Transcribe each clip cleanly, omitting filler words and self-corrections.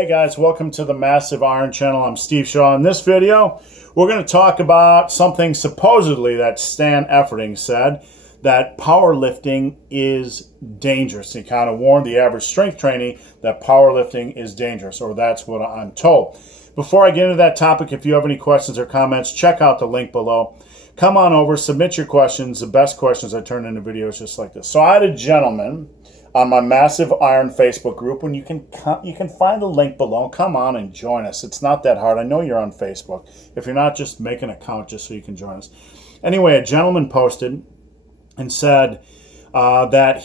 Hey guys, welcome to the Massive Iron Channel. I'm Steve Shaw. In this video, we're going to talk about something supposedly that Stan Efferding said, that powerlifting is dangerous. He kind of warned the average strength trainee that powerlifting is dangerous, or that's what I'm told. Before I get into that topic, if you have any questions or comments, check out the link below. Come on over, submit your questions. The best questions I turn into videos just like this. So I had a gentleman on my Massive Iron Facebook group, and you can find the link below. Come on and join us. It's not that hard. I know you're on Facebook. If you're not, just make an account just so you can join us. Anyway, a gentleman posted and said that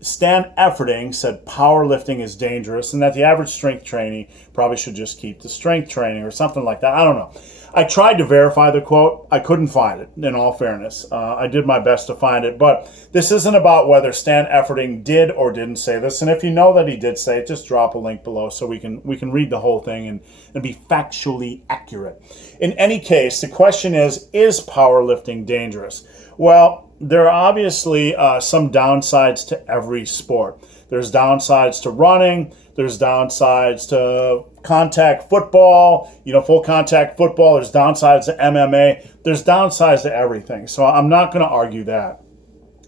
Stan Efferding said powerlifting is dangerous and that the average strength trainee probably should just keep the strength training or something like that. I don't know. I tried to verify the quote. I couldn't find it, in all fairness. I did my best to find it, but this isn't about whether Stan Efferding did or didn't say this. And if you know that he did say it, just drop a link below so we can read the whole thing and be factually accurate. In any case, the question is powerlifting dangerous? Well, there are obviously some downsides to every sport. There's downsides to running. There's downsides to contact football, full contact football. There's downsides to MMA. There's downsides to everything. So I'm not going to argue that.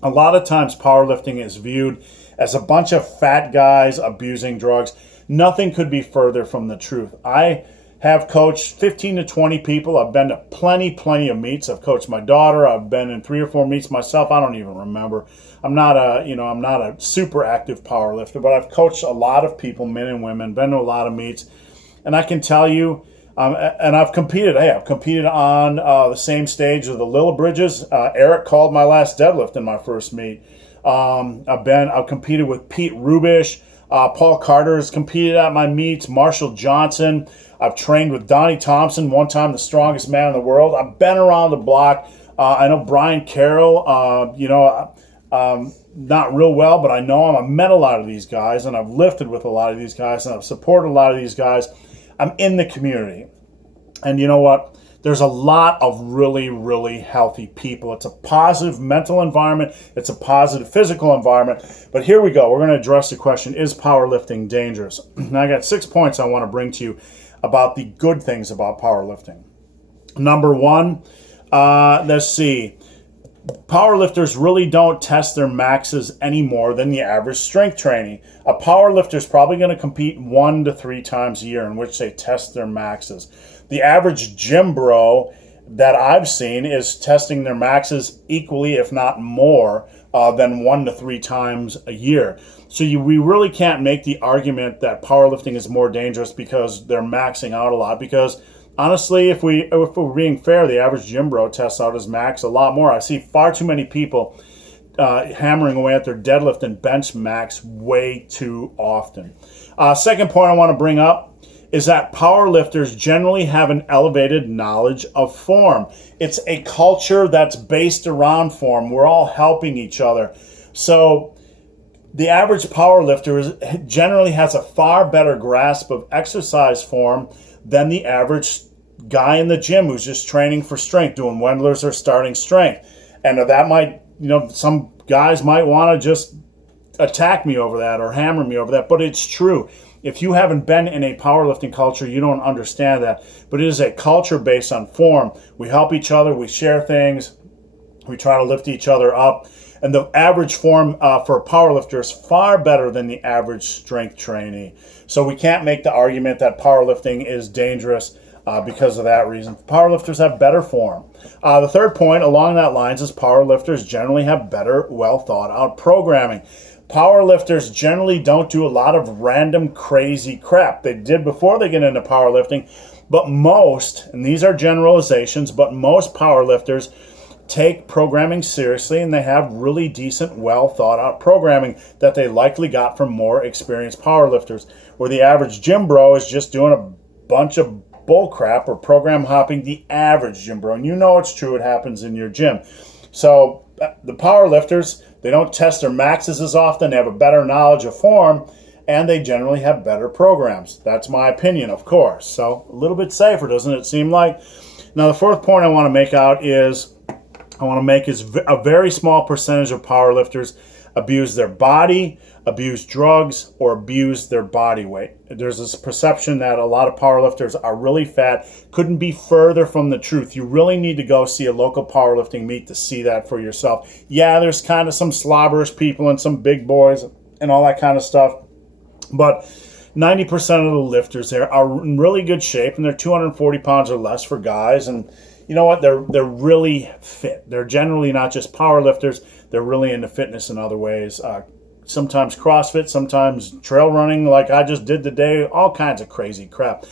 A lot of times powerlifting is viewed as a bunch of fat guys abusing drugs. Nothing could be further from the truth. I have coached 15 to 20 people. I've been to plenty of meets. I've coached my daughter. I've been in 3 or 4 meets myself. I don't even remember. I'm not a super active power lifter, but I've coached a lot of people, men and women, been to a lot of meets. And I can tell you, and I've competed. Hey, I've competed on the same stage of the Lilla Bridges. Eric called my last deadlift in my first meet. I've competed with Pete Rubish. Paul Carter has competed at my meets. Marshall Johnson. I've trained with Donnie Thompson, one time the strongest man in the world. I've been around the block. I know Brian Carroll, not real well, but I know him. I've met a lot of these guys, and I've lifted with a lot of these guys, and I've supported a lot of these guys. I'm in the community. And you know what? There's a lot of really healthy people. It's a positive mental environment. It's a positive physical environment. But here we go. We're going to address the question, is powerlifting dangerous? Now, I got 6 points I want to bring to you about the good things about powerlifting. Number one, let's see. Powerlifters really don't test their maxes any more than the average strength trainee. A powerlifter is probably going to compete 1 to 3 times a year in which they test their maxes. The average gym bro that I've seen is testing their maxes equally, if not more, than 1 to 3 times a year. So we really can't make the argument that powerlifting is more dangerous because they're maxing out a lot, because honestly, if we're being fair, the average gym bro tests out his max a lot more. I see far too many people hammering away at their deadlift and bench max way too often. Second point I want to bring up is that powerlifters generally have an elevated knowledge of form. It's a culture that's based around form. We're all helping each other. So the average powerlifter generally has a far better grasp of exercise form than the average guy in the gym who's just training for strength, doing Wendlers or starting strength. And that might, some guys might want to just attack me over that or hammer me over that, but it's true. If you haven't been in a powerlifting culture, you don't understand that. But it is a culture based on form. We help each other, we share things, we try to lift each other up. And the average form for a powerlifter is far better than the average strength trainee. So we can't make the argument that powerlifting is dangerous because of that reason. Powerlifters have better form. The third point along that lines is powerlifters generally have better, well thought out programming. Powerlifters generally don't do a lot of random crazy crap. They did before they get into powerlifting, but most, and these are generalizations, but most powerlifters take programming seriously, and they have really decent, well thought out programming that they likely got from more experienced powerlifters, where the average gym bro is just doing a bunch of bull crap or program hopping the average gym bro. And you know it's true, it happens in your gym. So the powerlifters, they don't test their maxes as often, they have a better knowledge of form, and they generally have better programs. That's my opinion, of course. So a little bit safer, doesn't it seem like? Now the fourth point I want to make is a very small percentage of powerlifters abuse their body, abuse drugs, or abuse their body weight. There's this perception that a lot of powerlifters are really fat. Couldn't be further from the truth. You really need to go see a local powerlifting meet to see that for yourself. Yeah, there's kind of some slobberish people and some big boys and all that kind of stuff, but 90% of the lifters there are in really good shape, and they're 240 pounds or less for guys. And you know what? They're really fit. They're generally not just power lifters. They're really into fitness in other ways. Sometimes CrossFit, sometimes trail running like I just did today, all kinds of crazy crap.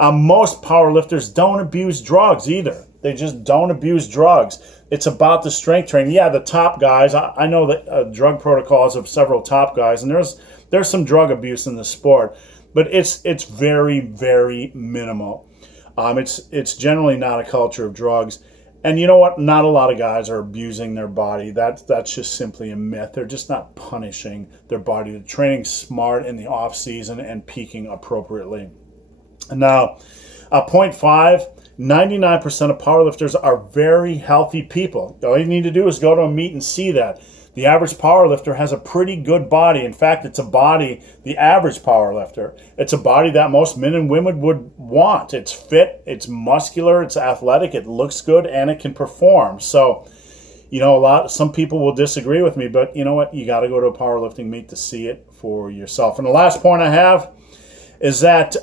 Most power lifters don't abuse drugs either. They just don't abuse drugs. It's about the strength training. Yeah, the top guys, I know the drug protocols of several top guys, and there's some drug abuse in the sport, but it's very, very minimal. It's generally not a culture of drugs. And you know what? Not a lot of guys are abusing their body. That's just simply a myth. They're just not punishing their body. They're training smart in the off season and peaking appropriately. And now, point 5, 99% of powerlifters are very healthy people. All you need to do is go to a meet and see that. The average powerlifter has a pretty good body. In fact, it's a body, the average powerlifter, it's a body that most men and women would want. It's fit, it's muscular, it's athletic, it looks good, and it can perform. So, you know, some people will disagree with me, but you know what? You got to go to a powerlifting meet to see it for yourself. And the last point I have is that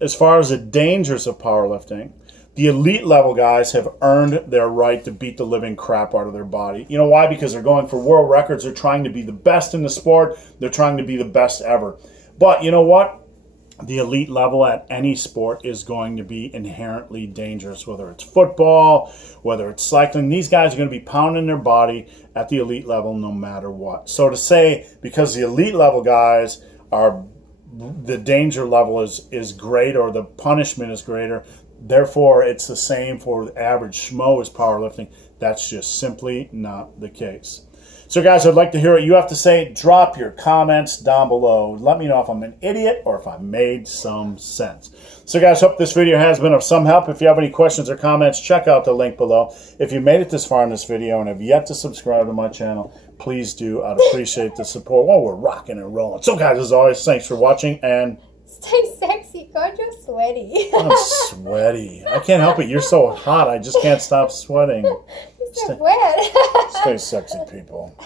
as far as the dangers of powerlifting, the elite level guys have earned their right to beat the living crap out of their body. You know why? Because they're going for world records. They're trying to be the best in the sport. They're trying to be the best ever. But you know what? The elite level at any sport is going to be inherently dangerous, whether it's football, whether it's cycling. These guys are going to be pounding their body at the elite level no matter what. So to say, because the elite level guys are, the danger level is great or the punishment is greater, therefore it's the same for the average schmo who's powerlifting, that's just simply not the case. So guys, I'd like to hear what you have to say. Drop your comments down below. Let me know if I'm an idiot or if I made some sense. So guys, hope this video has been of some help. If you have any questions or comments, check out the link below. If you made it this far in this video and have yet to subscribe to my channel, please do. I'd appreciate the support. Well, we're rocking and rolling. So guys, as always, thanks for watching and stay sexy. God, you're sweaty. I'm sweaty. I can't help it. You're so hot. I just can't stop sweating. You're so wet. Stay sexy, people.